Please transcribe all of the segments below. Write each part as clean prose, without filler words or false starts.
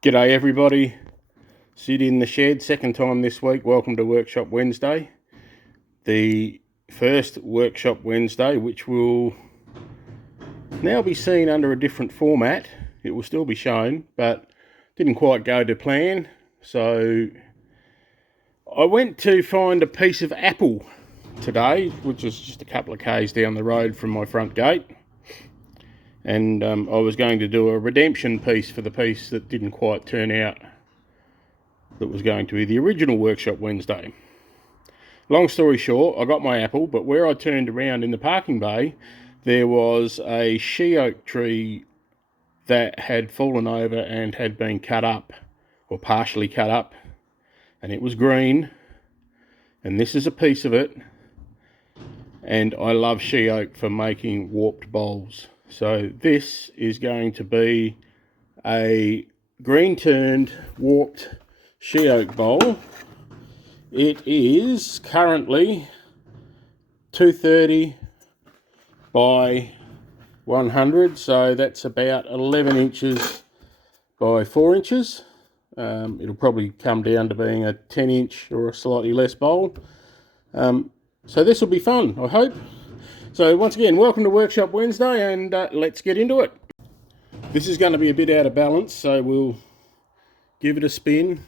G'day everybody, Sid in the shed, second time this week. Welcome to Workshop Wednesday. The first Workshop Wednesday, which will now be seen under a different format. It will still be shown, but didn't quite go to plan. So I went to find a piece of apple today, which is just a couple of k's down the road from my front gate. And I was going to do a redemption piece for the piece that didn't quite turn out, that was going to be the original Workshop Wednesday. Long story short, I got my apple, but where I turned around in the parking bay, there was a sheoak tree that had fallen over and had been cut up, or partially cut up, and it was green, and this is a piece of it. And I love sheoak for making warped bowls. So this is going to be a green turned warped sheoak bowl. It is currently 230 by 100, so that's about 11 inches by 4 inches. It'll probably come down to being a 10 inch or a slightly less bowl. So this will be fun, I hope. So once again, welcome to Workshop Wednesday, and let's get into it. This is going to be a bit out of balance, so we'll give it a spin.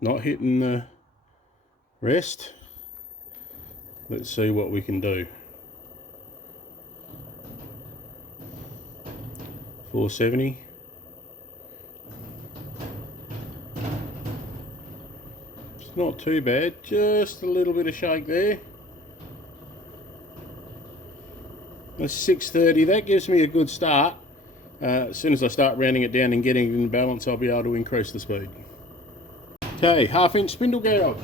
Not hitting the rest. Let's see what we can do. 470. It's not too bad, just a little bit of shake there. That's 630. That gives me a good start. As soon as I start rounding it down and getting it in balance, I'll be able to increase the speed. Okay, 1/2 inch spindle gouge.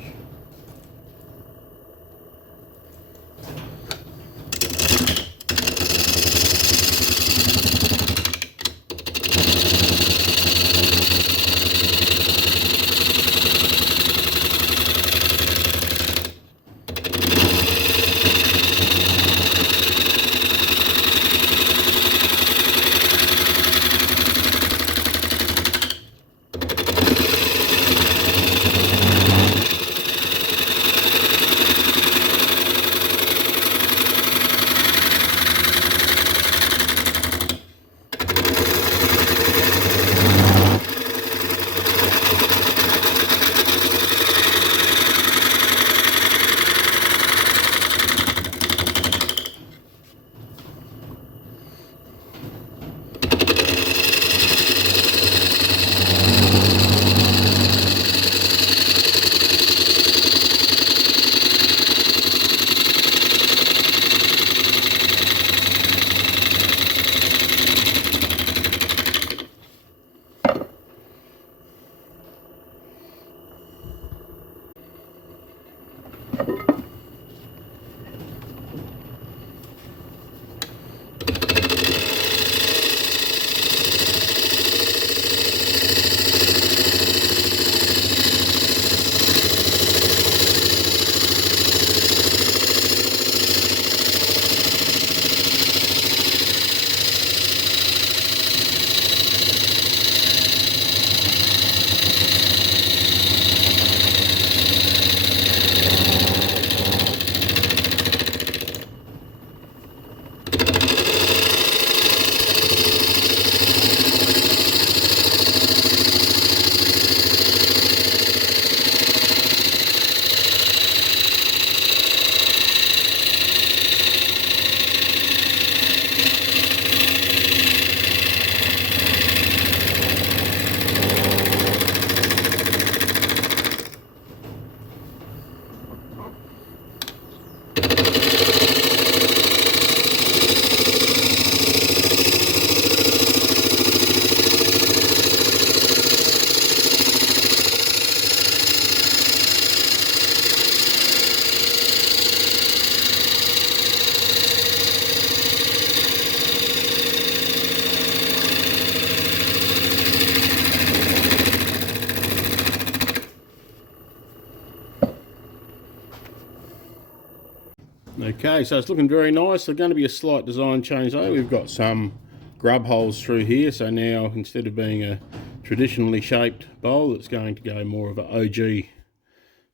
Okay, so it's looking very nice. There's going to be a slight design change though. We've got some grub holes through here, so now instead of being a traditionally shaped bowl that's going to go more of an OG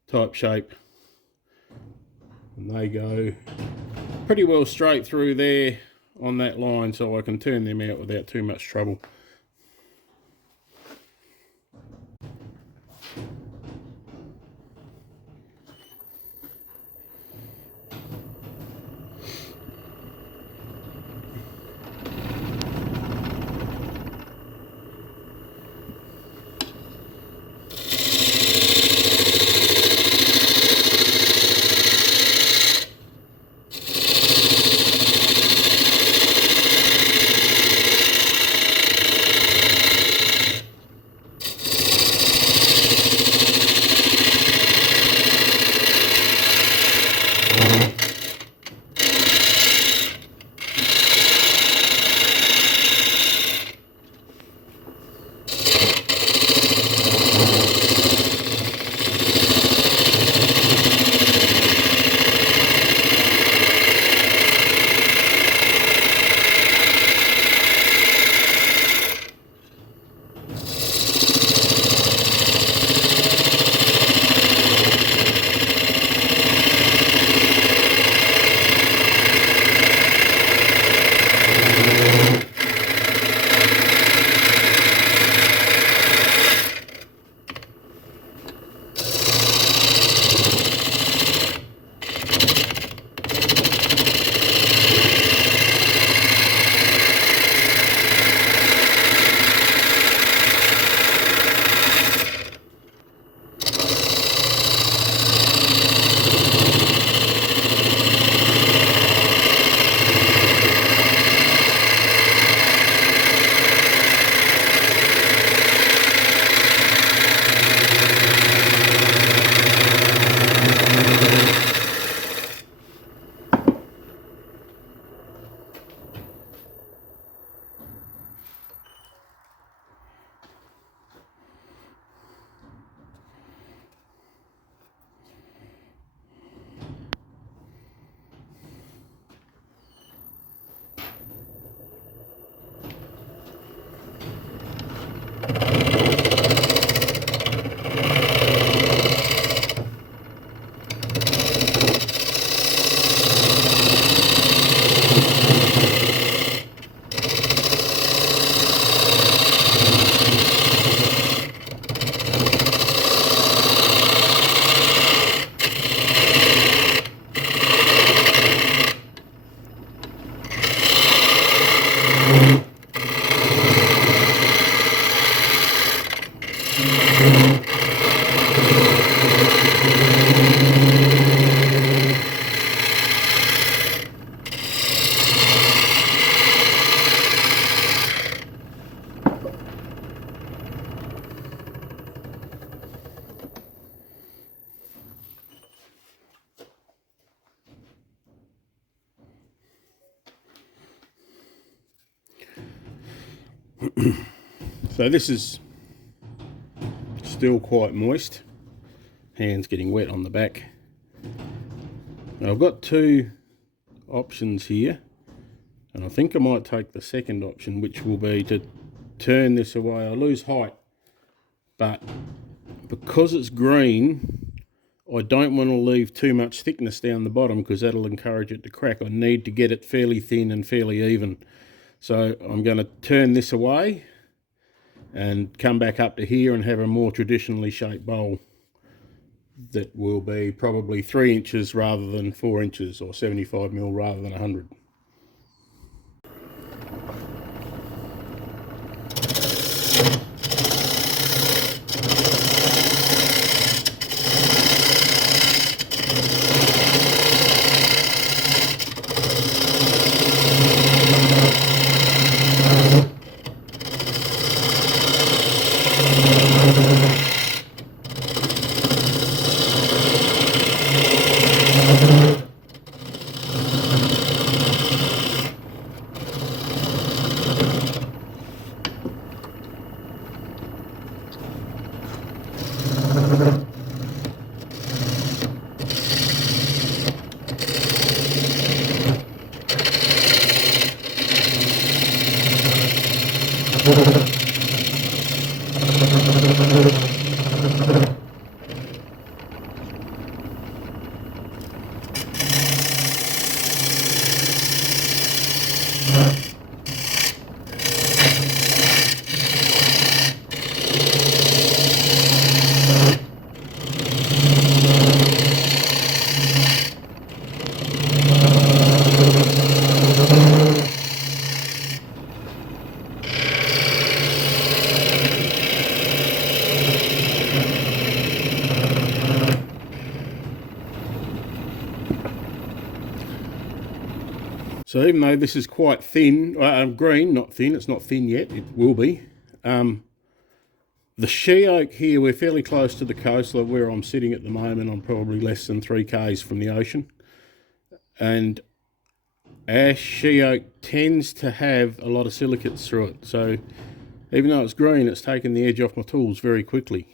type shape, and they go pretty well straight through there on that line, so I can turn them out without too much trouble. So this is still quite moist, hands getting wet on the back. Now I've got two options here, and I think I might take the second option, which will be to turn this away. I lose height, but because it's green, I don't want to leave too much thickness down the bottom because that'll encourage it to crack. I need to get it fairly thin and fairly even. So I'm going to turn this away and come back up to here and have a more traditionally shaped bowl that will be probably 3 inches rather than 4 inches, or 75mm rather than 100. So even though this is quite thin, green, not thin, it's not thin yet, it will be. The Sheoak here, we're fairly close to the coast, like where I'm sitting at the moment. I'm probably less than 3 k's from the ocean. And our Sheoak tends to have a lot of silicates through it. So even though it's green, it's taken the edge off my tools very quickly.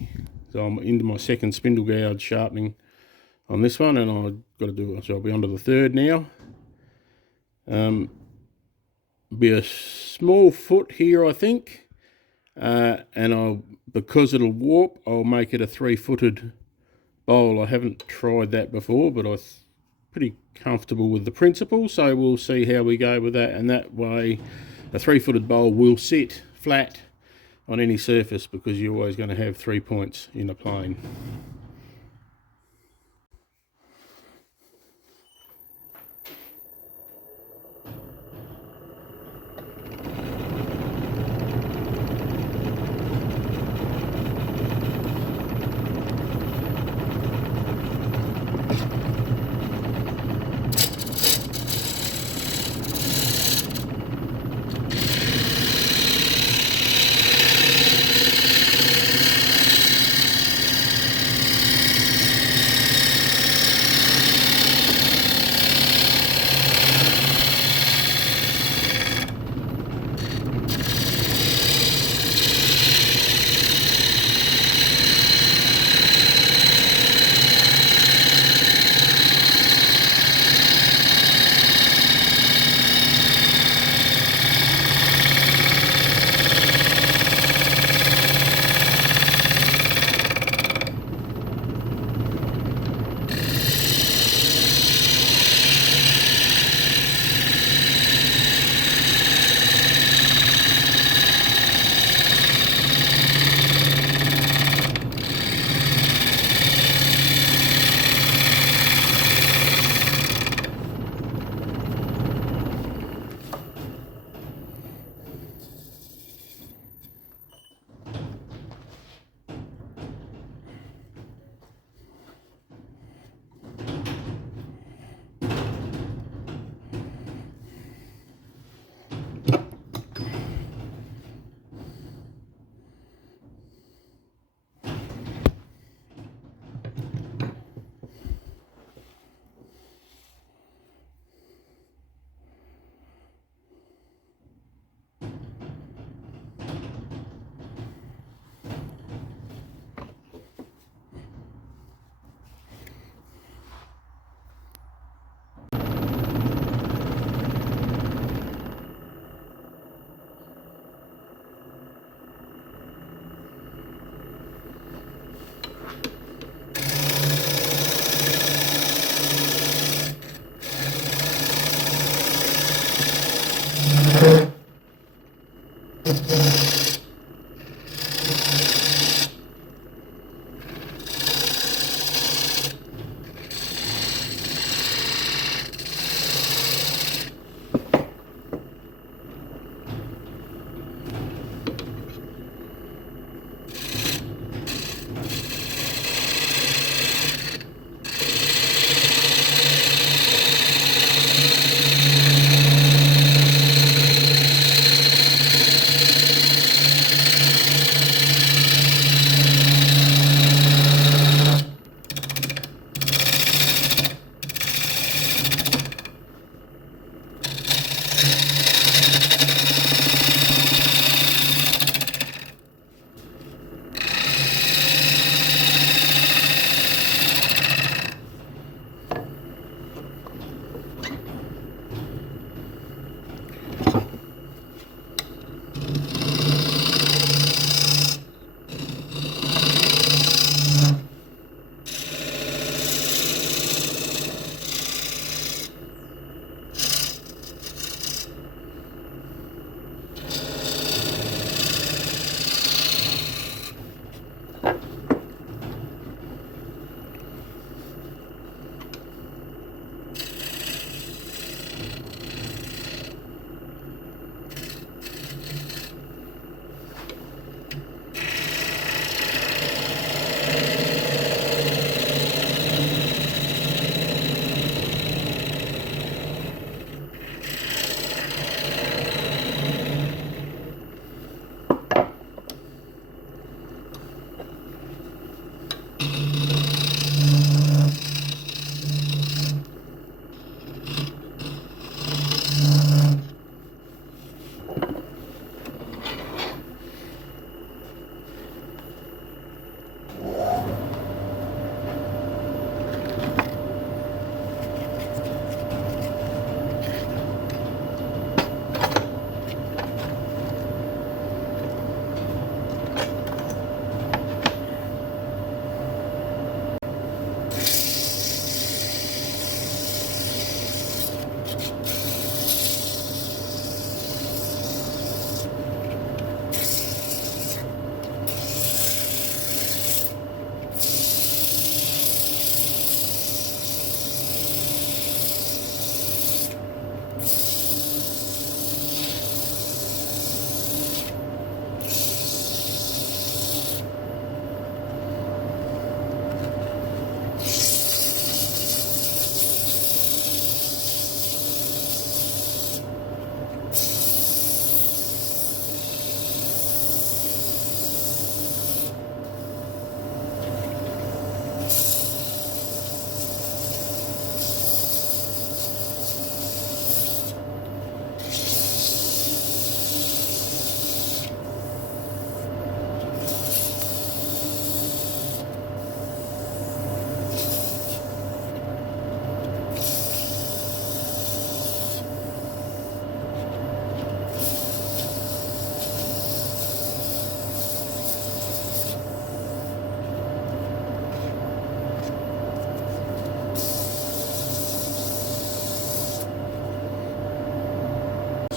So I'm into my second spindle gouge sharpening on this one, and I've got to do it. So I'll be on to the third now. Be a small foot here, I think, and because it'll warp, I'll make it a 3-footed bowl. I haven't tried that before, but I'm pretty comfortable with the principle, so we'll see how we go with that. And that way, a 3-footed bowl will sit flat on any surface, because you're always going to have 3 points in a plane.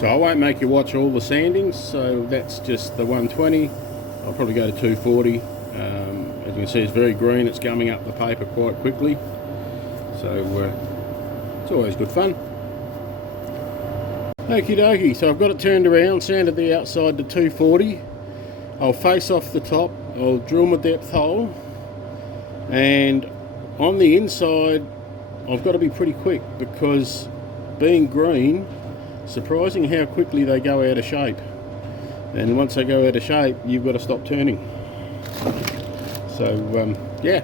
So I won't make you watch all the sandings, so that's just the 120. I'll probably go to 240. As you can see, it's very green, it's gumming up the paper quite quickly, so it's always good fun. Okie dokie, so I've got it turned around, sanded the outside to 240. I'll face off the top, I'll drill my depth hole, and on the inside I've got to be pretty quick because being green, surprising how quickly they go out of shape, and once they go out of shape you've got to stop turning. So yeah.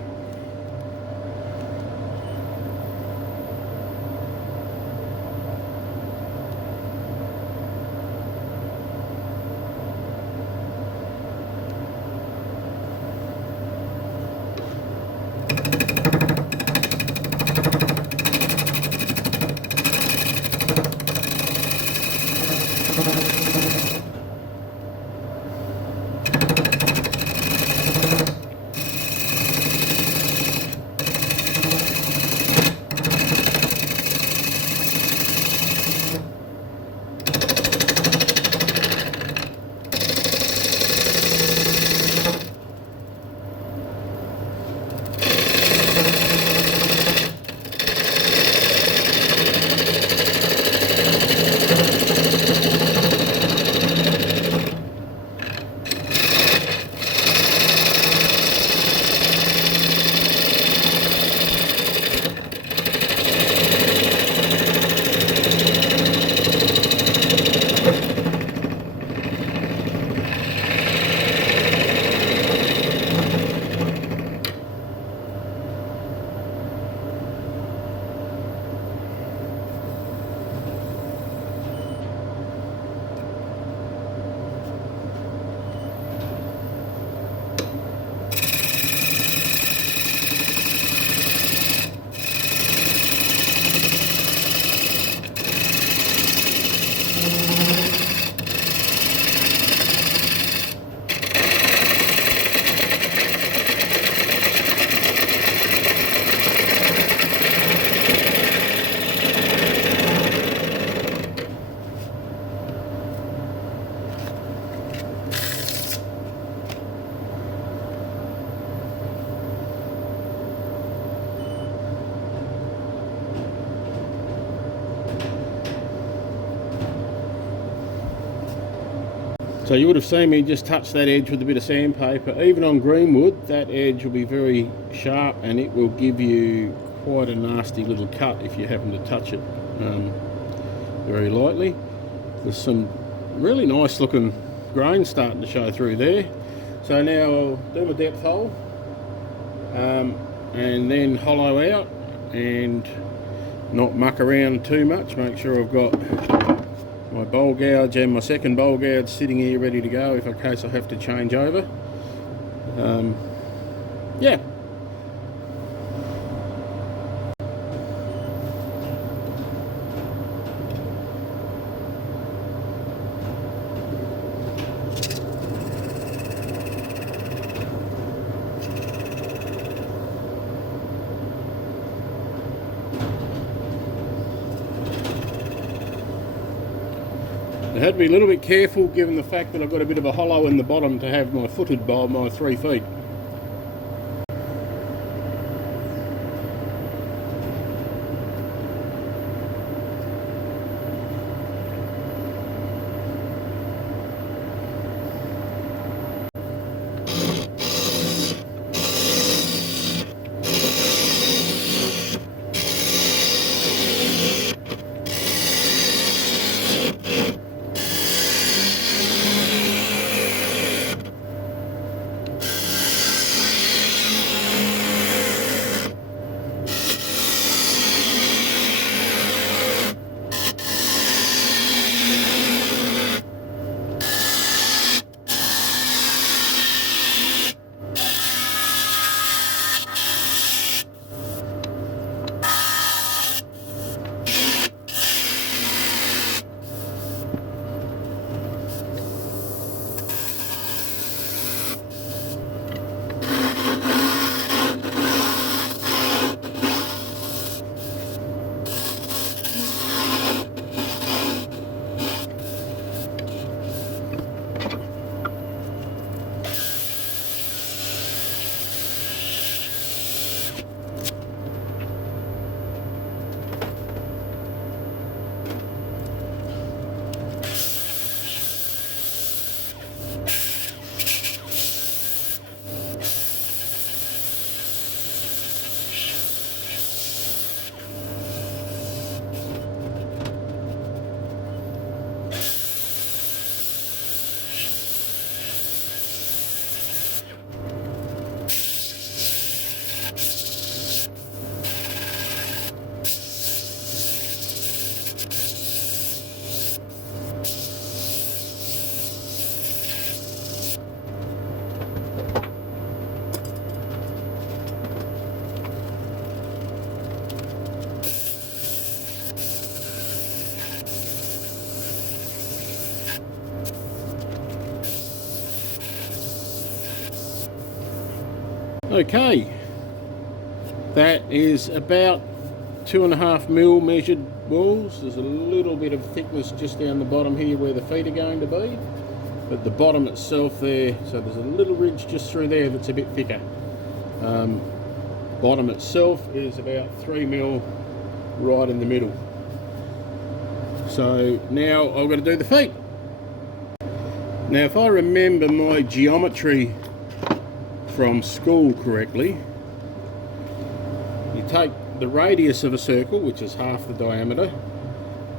So you would have seen me just touch that edge with a bit of sandpaper. Even on green wood, that edge will be very sharp and it will give you quite a nasty little cut if you happen to touch it very lightly. There's some really nice looking grain starting to show through there. So now I'll do my depth hole and then hollow out and not muck around too much. Make sure I've got my bowl gouge and my second bowl gouge sitting here ready to go in case I have to change over. Yeah. I had to be a little bit careful given the fact that I've got a bit of a hollow in the bottom to have my footed bowl, my 3 feet. Okay, that is about 2.5 mil measured balls. There's a little bit of thickness just down the bottom here where the feet are going to be, but the bottom itself there, so there's a little ridge just through there that's a bit thicker. Bottom itself is about 3 mil right in the middle. So now I've got to do the feet. Now if I remember my geometry from school correctly, you take the radius of a circle, which is half the diameter,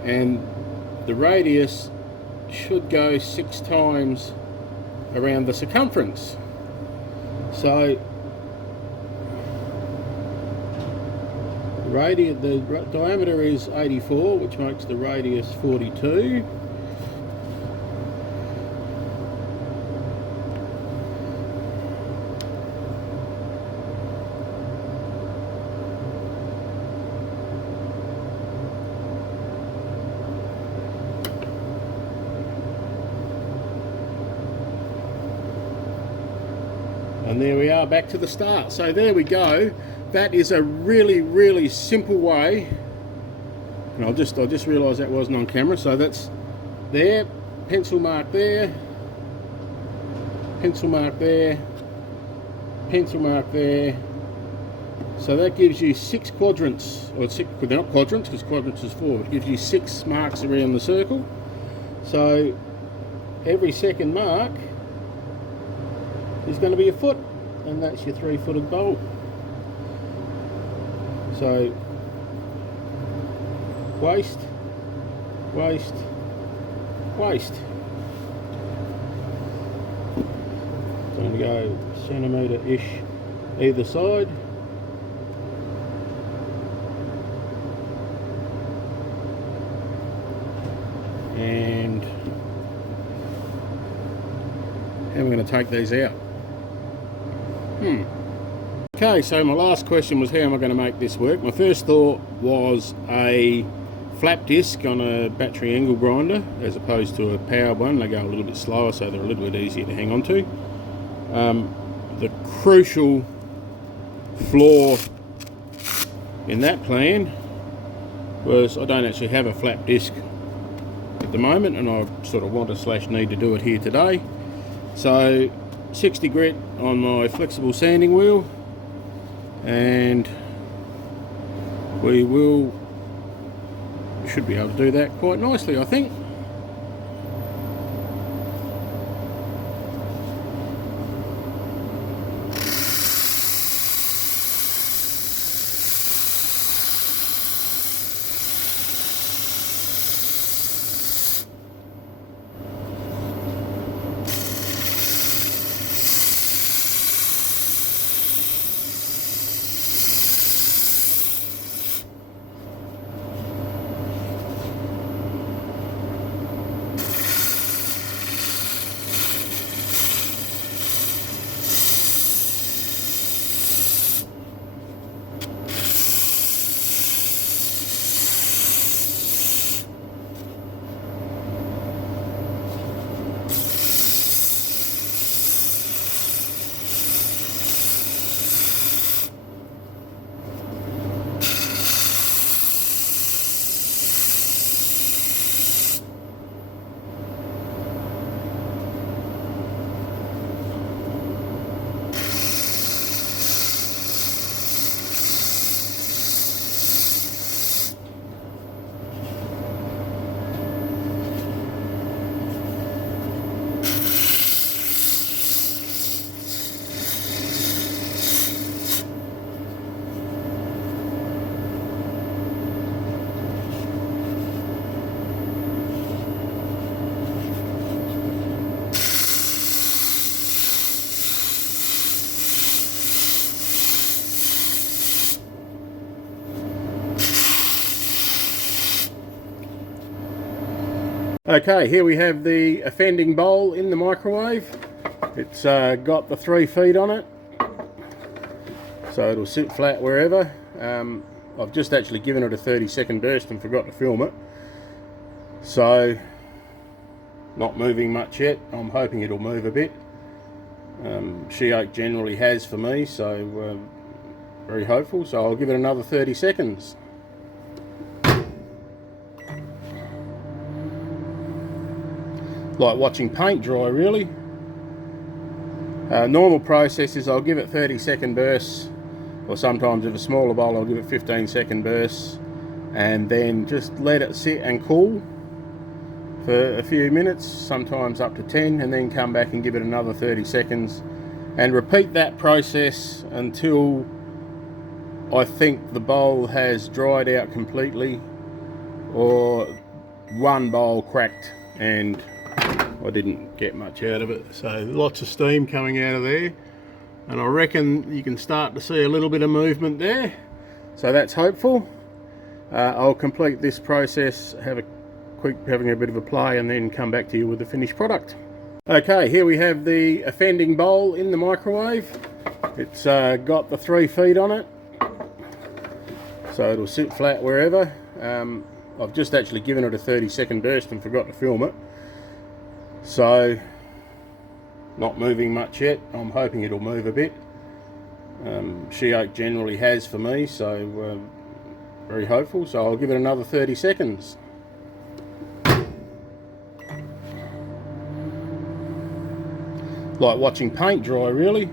and the radius should go 6 times around the circumference. So the diameter is 84, which makes the radius 42. And there we are, back to the start. So there we go. That is a really simple way. And I just realised that wasn't on camera. So that's there, pencil mark there, pencil mark there, pencil mark there. So that gives you 6 quadrants, or 6, they're not quadrants because quadrants is 4. It gives you 6 marks around the circle. So every second mark is going to be a foot, and that's your 3-footed bowl. So waist, waist, waist. So I'm going to go centimetre-ish either side. And how am I going to take these out? Okay, so my last question was how am I going to make this work? My first thought was a flap disc on a battery angle grinder as opposed to a powered one. They go a little bit slower, so they're a little bit easier to hang on to. The crucial flaw in that plan was I don't actually have a flap disc at the moment, and I sort of want to / need to do it here today. So 60 grit on my flexible sanding wheel, and we should be able to do that quite nicely, I think. Okay, here we have the offending bowl in the microwave. It's got the 3 feet on it, so it'll sit flat wherever. I've just actually given it a 30-second burst and forgot to film it, so not moving much yet. I'm hoping it'll move a bit. Sheoak generally has for me, so very hopeful, so I'll give it another 30 seconds. Like watching paint dry, really. Normal process is I'll give it 30-second bursts, or sometimes with a smaller bowl I'll give it 15-second bursts, and then just let it sit and cool for a few minutes, sometimes up to 10, and then come back and give it another 30 seconds, and repeat that process until I think the bowl has dried out completely, or one bowl cracked and I didn't get much out of it. So lots of steam coming out of there, and I reckon you can start to see a little bit of movement there, so that's hopeful. I'll complete this process, having a bit of a play, and then come back to you with the finished product. Okay, here we have the offending bowl in the microwave. It's got the 3 feet on it, so it'll sit flat wherever. I've just actually given it a 30-second burst and forgot to film it, so not moving much yet. I'm hoping it'll move a bit. Sheoak generally has for me, so very hopeful, so I'll give it another 30 seconds. Like watching paint dry, really.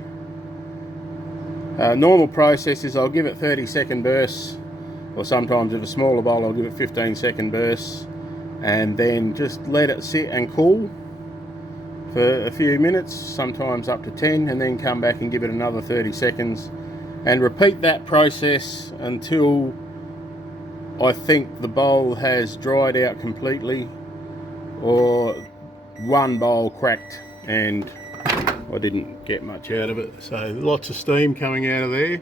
Normal process is I'll give it 30-second bursts, or sometimes with a smaller bowl I'll give it 15-second bursts, and then just let it sit and cool for a few minutes, sometimes up to 10, and then come back and give it another 30 seconds, and repeat that process until I think the bowl has dried out completely, or one bowl cracked and I didn't get much out of it. So lots of steam coming out of there,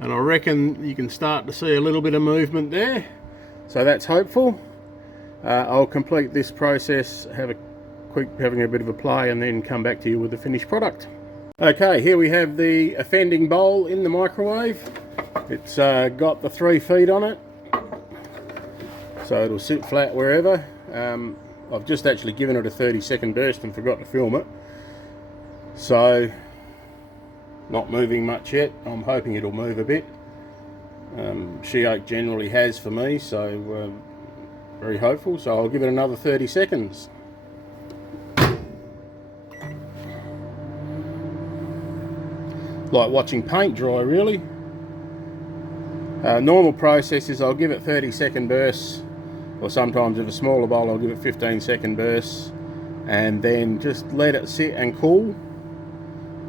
and I reckon you can start to see a little bit of movement there. So that's hopeful. I'll complete this process, having a bit of a play, and then come back to you with the finished product. Okay, here we have the offending bowl in the microwave. It's got the 3 feet on it, so it'll sit flat wherever. I've just actually given it a 30-second burst and forgot to film it, so not moving much yet. I'm hoping it'll move a bit. Sheoak generally has for me, so very hopeful. So I'll give it another 30 seconds. Like watching paint dry, really. Normal process is I'll give it 30-second bursts, or sometimes if a smaller bowl I'll give it 15-second bursts, and then just let it sit and cool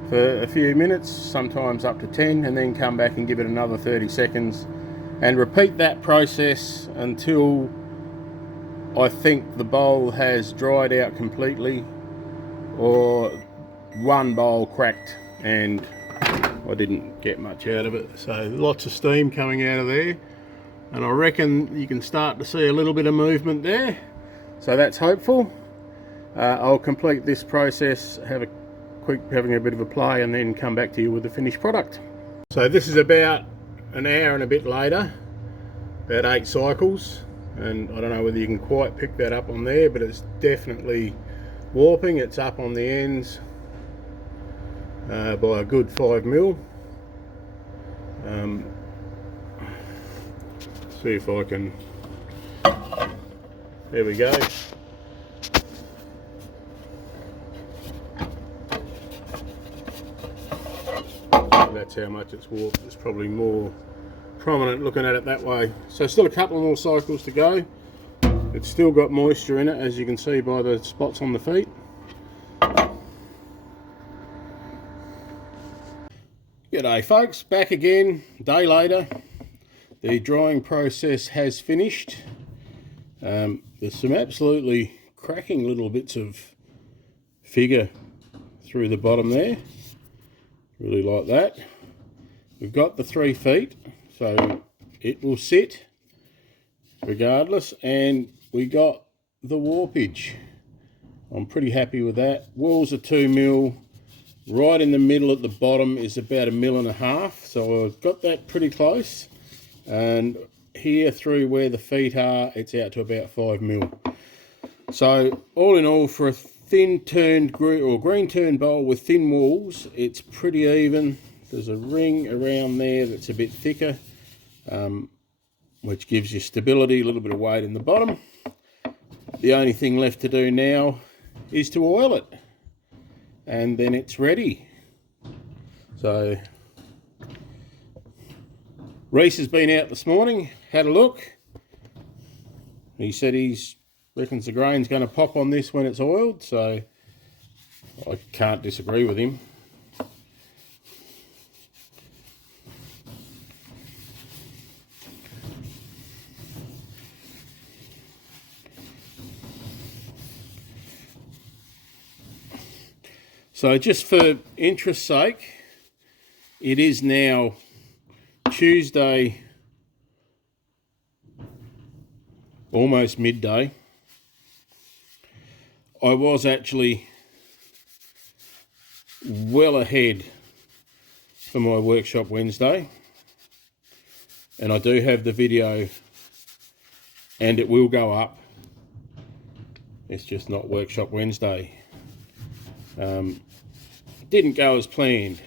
for a few minutes, sometimes up to 10, and then come back and give it another 30 seconds, and repeat that process until I think the bowl has dried out completely, or one bowl cracked and I didn't get much out of it. So lots of steam coming out of there, and I reckon you can start to see a little bit of movement there. So that's hopeful. I'll complete this process, having a bit of a play, and then come back to you with the finished product. So this is about an hour and a bit later, about 8 cycles, and I don't know whether you can quite pick that up on there, but it's definitely warping. It's up on the ends by a good 5 mil. See if I can, there we go. That's how much it's warped. It's probably more prominent looking at it that way. So still a couple more cycles to go. It's still got moisture in it, as you can see by the spots on the feet. G'day folks, back again, a day later. The drying process has finished. There's some absolutely cracking little bits of figure through the bottom there. Really like that. We've got the 3 feet, so it will sit regardless, and we got the warpage. I'm pretty happy with that. Walls are 2 mil. Right in the middle at the bottom is about 1.5 mil, so I've got that pretty close. And here through where the feet are, it's out to about 5 mil. So all in all, for a thin turned green turned bowl with thin walls, it's pretty even. There's a ring around there that's a bit thicker, which gives you stability, a little bit of weight in the bottom. The only thing left to do now is to oil it, and then it's ready. So Reese has been out this morning, had a look. He said he's reckons the grain's going to pop on this when it's oiled, so I can't disagree with him. So just for interest's sake, it is now Tuesday, almost midday. I was actually well ahead for my workshop Wednesday, and I do have the video, and it will go up. It's just not workshop Wednesday. Didn't go as planned.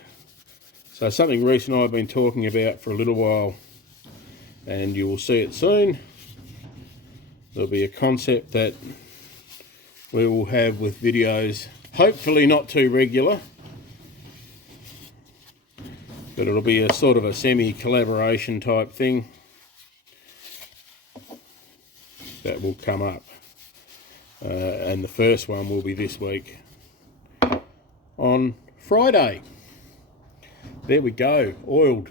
So something Reese and I have been talking about for a little while, and you will see it soon. There'll be a concept that we will have with videos, hopefully not too regular, but it'll be a sort of a semi-collaboration type thing that will come up. And the first one will be this week on Friday. There we go, oiled.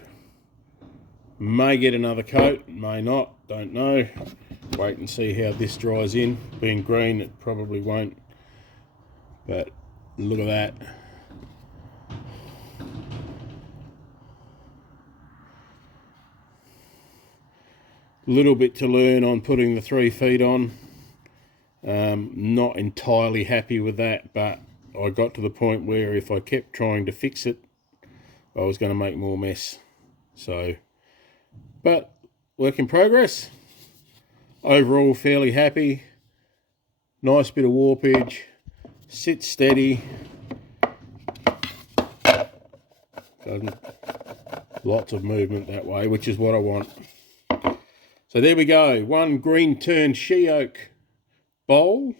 May get another coat, may not, don't know. Wait and see how this dries in. Being green, it probably won't, but look at that. Little bit to learn on putting the 3 feet on. Not entirely happy with that, but I got to the point where if I kept trying to fix it, I was going to make more mess. So, but work in progress. Overall, fairly happy. Nice bit of warpage. Sits steady. Lots of movement that way, which is what I want. So there we go. One green turn Sheoak bowl.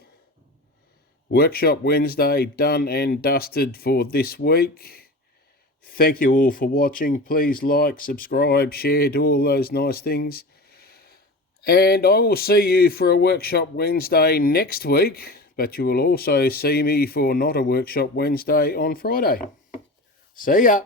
Workshop Wednesday done and dusted for this week. Thank you all for watching. Please like, subscribe, share, do all those nice things. And I will see you for a Workshop Wednesday next week, but you will also see me for not a Workshop Wednesday on Friday. See ya.